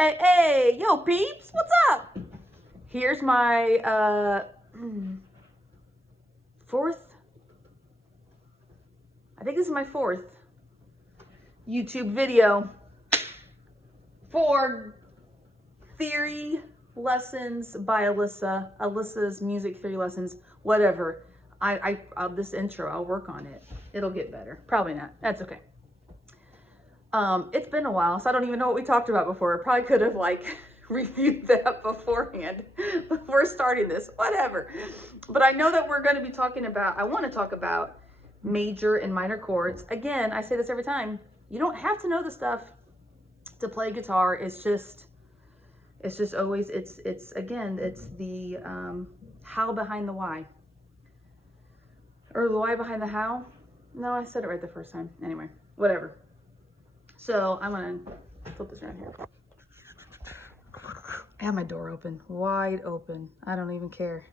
Hey, hey, yo, peeps, what's up? Here's my fourth, I think this is my fourth YouTube video for theory lessons by Alissa. Alissa's music theory lessons, whatever. This intro, I'll work on it. It'll get better. Probably not. That's okay. It's been a while, so I don't even know what we talked about before. I probably could have reviewed that beforehand, before starting this, whatever. But I know that we're going to be talking about, I want to talk about major and minor chords. Again, I say this every time, you don't have to know the stuff to play guitar. It's just always, it's the how behind the why. Or the why behind the how. No, I said it right the first time. Anyway, whatever. So I'm gonna flip this around here. I have my door open, wide open. I don't even care.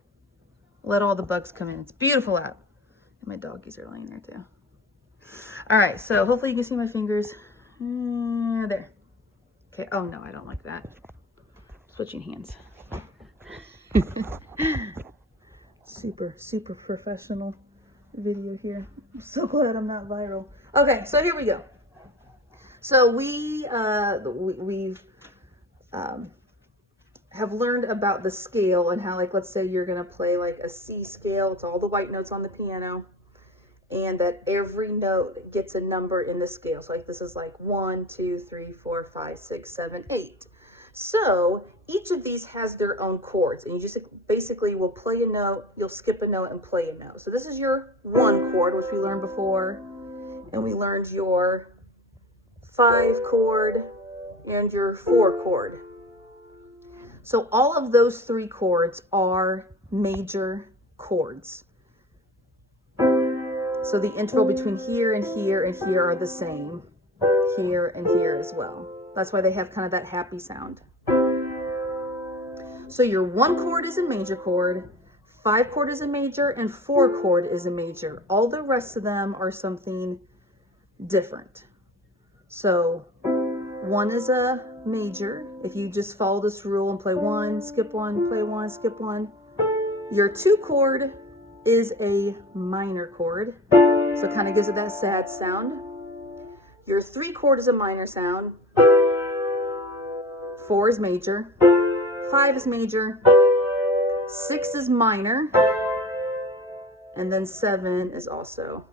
Let all the bugs come in. It's beautiful out. And my doggies are laying there too. All right, so hopefully you can see my fingers. There. Okay, oh no, I don't like that. Switching hands. Super professional video here. I'm so glad I'm not viral. Okay, so here we go. So we've have learned about the scale and how, let's say you're gonna play a C scale. It's all the white notes on the piano, and that every note gets a number in the scale. So this is 1, 2, 3, 4, 5, 6, 7, 8. So each of these has their own chords, and you just basically will play a note, you'll skip a note and play a note. So this is your 1 chord, which we learned before, and we learned your 5 chord and your 4 chord. So all of those 3 chords are major chords. So the interval between here and here and here are the same, here and here as well. That's why they have kind of that happy sound. So your 1 chord is a major chord, 5 chord is a major, and 4 chord is a major. All the rest of them are something different. So 1 is a major. If you just follow this rule and play 1, skip 1, play 1, skip 1. Your 2 chord is a minor chord. So it kind of gives it that sad sound. Your 3 chord is a minor sound. 4 is major. 5 is major. 6 is minor. And then 7 is also.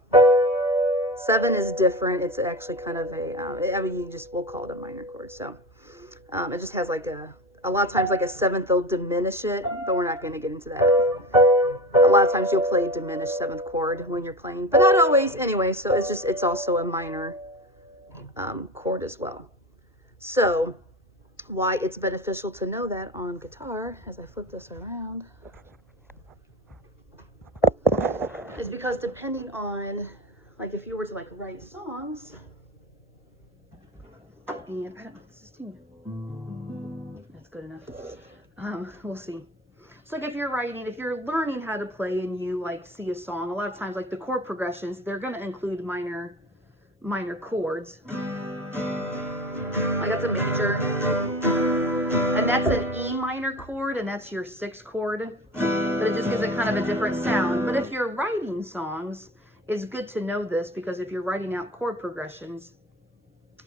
7 is different. It's actually kind of we'll call it a minor chord. So it just has a lot of times a 7th, they'll diminish it, but we're not going to get into that. A lot of times you'll play diminished 7th chord when you're playing, but not always anyway. So it's also a minor chord as well. So why it's beneficial to know that on guitar, as I flip this around, is because depending on if you were to write songs, and I don't know if this is tuned. That's good enough. We'll see. So if you're learning how to play and you see a song, a lot of times the chord progressions, they're gonna include minor chords. That's a major, and that's an E minor chord, and that's your 6th chord, but it just gives it kind of a different sound. But if you're writing songs, it's good to know this, because if you're writing out chord progressions,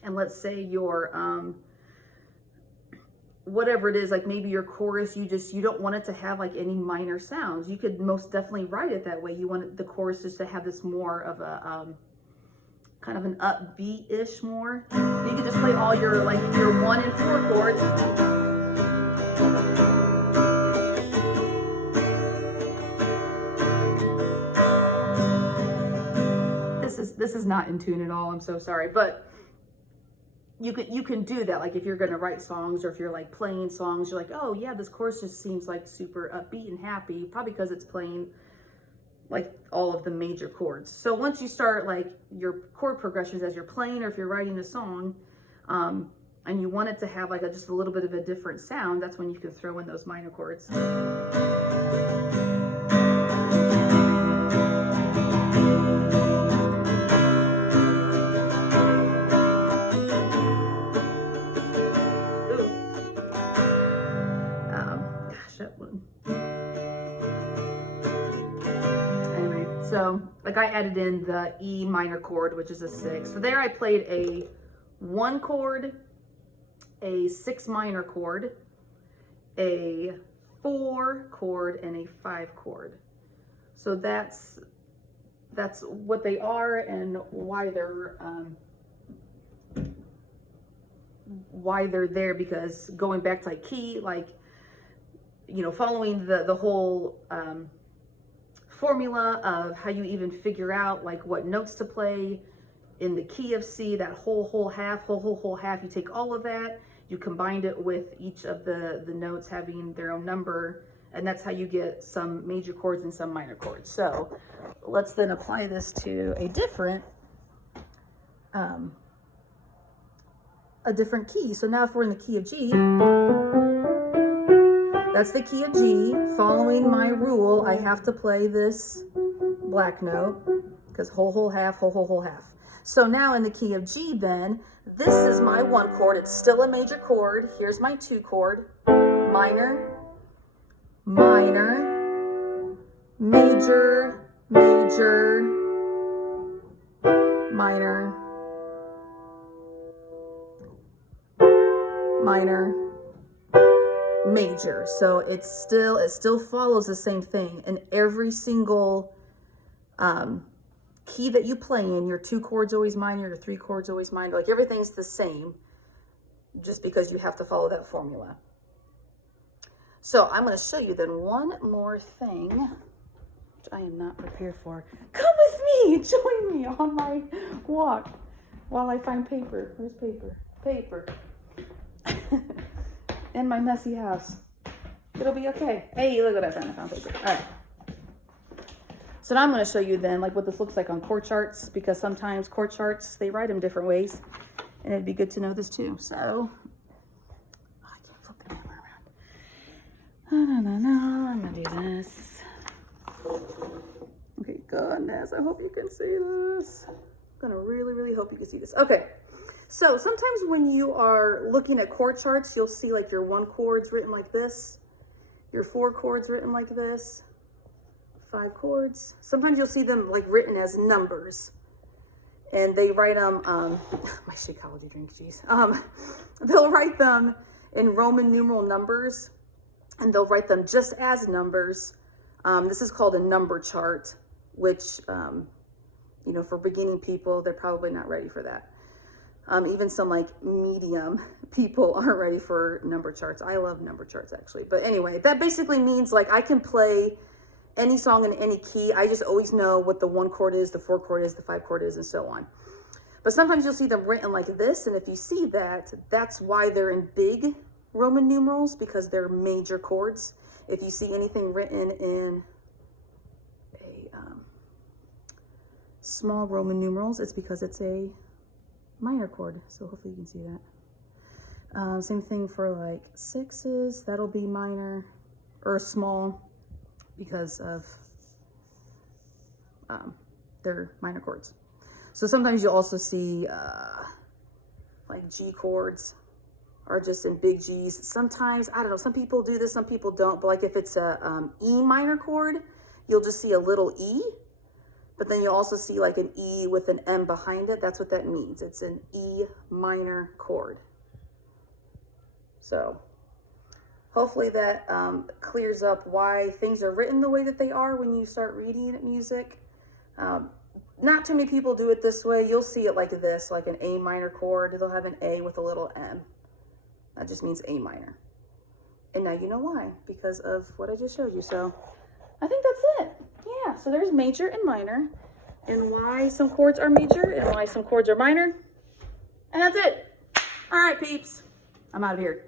and let's say your whatever it is, maybe your chorus, you don't want it to have any minor sounds, you could most definitely write it that way. You want the chorus just to have this more of a kind of an upbeat-ish more. You could just play all your 1 and 4 chords. This is not in tune at all. I'm so sorry, but you can do that. If you're going to write songs, or if you're playing songs, you're oh yeah, this chorus just seems super upbeat and happy, probably because it's playing all of the major chords. So once you start your chord progressions as you're playing, or if you're writing a song, and you want it to have just a little bit of a different sound, that's when you can throw in those minor chords. one. Anyway, so like I added in the E minor chord, which is a 6. So there I played a 1 chord, a 6 minor chord, a 4 chord, and a 5 chord. So that's what they are and why they're there, because going back to like key, like, you know, following the whole formula of how you even figure out like what notes to play in the key of C, that whole half, you take all of that, you combined it with each of the notes having their own number, and that's how you get some major chords and some minor chords. So let's then apply this to a different key. So now if we're in the key of G, that's the key of G. Following my rule, I have to play this black note, because whole half. So now in the key of G then, this is my 1 chord. It's still a major chord. Here's my 2 chord, minor, minor, major, major, minor, minor, major. So it still follows the same thing in every single key that you play in. Your 2 chords always minor, your 3 chords always minor, like everything's the same, just because you have to follow that formula. So I'm going to show you then one more thing, which I am not prepared for. Come with me, join me on my walk while I find paper. Where's paper? Paper. In my messy house. It'll be okay. Hey, look what I found. I found paper. All right. So now I'm going to show you then like what this looks like on chord charts, because sometimes chord charts, they write them different ways, and it'd be good to know this too. So I can't flip the camera around. I'm going to do this. Okay, goodness, I hope you can see this. I'm going to really hope you can see this. Okay. So sometimes when you are looking at chord charts, you'll see like your 1 chords written like this, your 4 chords written like this, 5 chords. Sometimes you'll see them like written as numbers, and they write them, my Shakeology drink, geez. They'll write them in Roman numeral numbers, and they'll write them just as numbers. This is called a number chart, which, you know, for beginning people, they're probably not ready for that. Even some like medium people aren't ready for number charts. I love number charts actually. But anyway, that basically means like I can play any song in any key. I just always know what the 1 chord is, the 4 chord is, the 5 chord is, and so on. But sometimes you'll see them written like this. And if you see that, that's why they're in big Roman numerals, because they're major chords. If you see anything written in a small Roman numerals, it's because it's a minor chord. So hopefully you can see that. Same thing for like 6s, that'll be minor or small because of their minor chords. So sometimes you'll also see like G chords are just in big G's. Sometimes, I don't know, some people do this, some people don't, but like if it's a E minor chord, you'll just see a little E. But then you'll also see like an E with an M behind it. That's what that means. It's an E minor chord. So hopefully that clears up why things are written the way that they are when you start reading music. Not too many people do it this way. You'll see it like this, like an A minor chord. They'll have an A with a little M. That just means A minor. And now you know why, because of what I just showed you. So I think that's it. Yeah, so there's major and minor, and why some chords are major and why some chords are minor. And that's it. All right, peeps. I'm out of here.